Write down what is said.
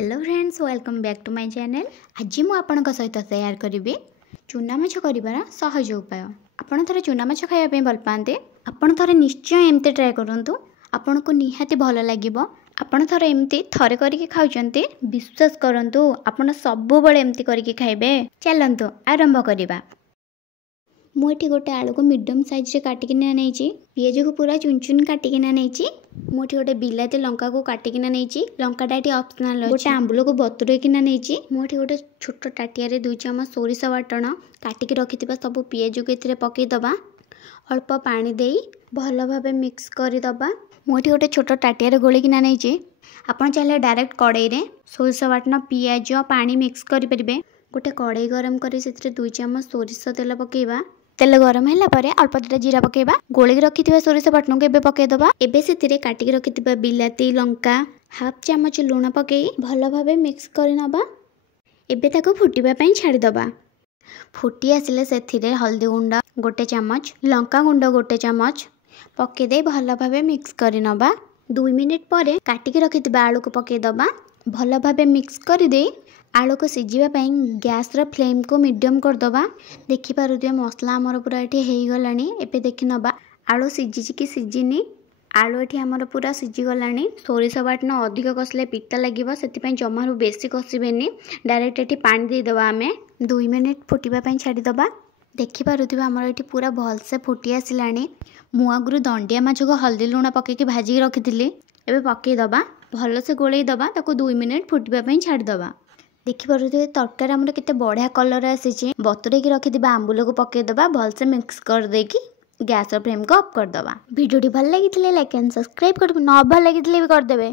Hello friends, welcome back to my channel. आज मु आपनक सहित शेयर करी चूना माछ कर सहज उपाय। आपड़ थे चूना माछ खायापी भल पाते आपड़ थे निश्चय एमती ट्राए करूँ, आपन को निहाती भल लगे। आपड़ थे एमती थे करके खाऊंते, विश्वास करूँ आपड़ सब एमती करके खाइबे। चलतु आरंभ करवा। मुझे गोटे आलू को मीडियम साइज रे काटिकिना नहीं, पियाज को पूरा चुन चुन काटिकिना नहीं, मुझे गोटे बिलाती लंका को काटिकिना नहीं, लंकाटा ये ऑप्शनल अच्छे। गोटे आंबुल को बतुरेकिना नहीं, मुझे गोटे छोट टाटिया 2 चामच सोरिष बाटण काटिकी रखिथिबा सब पियाज को एथिरे पकेइदबा, अल्प पानी दे भल भाव मिक्स करदबा। मुझे गोटे छोट टाटिया गोलिकिना नहीं, आपन चाहे डायरेक्ट कड़ाई रे सोरिष बाटण पियाज पानी मिक्स करें। गोटे कड़ाई गरम कर 2 चामच सोरिष तेल पकेइबा। तेल गरम है अल्प 2टा जीरा पकेबा। गोलिक रखिथिबा सोरिष बाटन को एबे पकेदबा। एबे सेतिरे काटिकी रखिथिबा बिलाती लंका हाफ चामच लूण पकई भल भावे मिक्स करनबा। एबे ताको फुटिबा पई छाड़ी दबा। फुटी आसिले सेथिरे हल्दी गुंड 1 चामच, लंका गुंड 1 चामच पके दे भल भावे मिक्स करनबा। 2 मिनिट परे काटिकी रखिथिबा आलू को पके दबा। भल भावे मिक्स कर दे आलू को सिझापी गैस रो फ्लेम को मीडियम करदबा। देखिपे मसला आमर पूरा ये हो गला। एबे देखि नबा आलू सिझी कि सिझिनी। आलू ये आमर पूरा सिझीगला। सोरिष बाटन अधिक कसले पिता लगे से जमारू बेसी कषिबेनी, डायरेक्ट ये पानी देदेबा। आम 2 मिनिट फुटापी छाड़ीदबा। देखिपे आमर ये पूरा भलसे फुटी आसला। मु आगु दंडिया माछ को हल्दी लुण पकईकि भाजिकी रखी, एबे पकईदबा भलसे गोलैदबा। 2 मिनिट फुटापी छाड़ीदबा। देखिपे तरकारी आमर केते बढ़िया कलर आसी। बतुरे रखिथिबा आंबुल को पकईदबा, भलसे मिक्स कर देकी गैस फ्लेम को ऑफ करदबा। वीडियो भल लगी लाइक एंड सब्सक्राइब कर, न भल लगी भी करदेबे।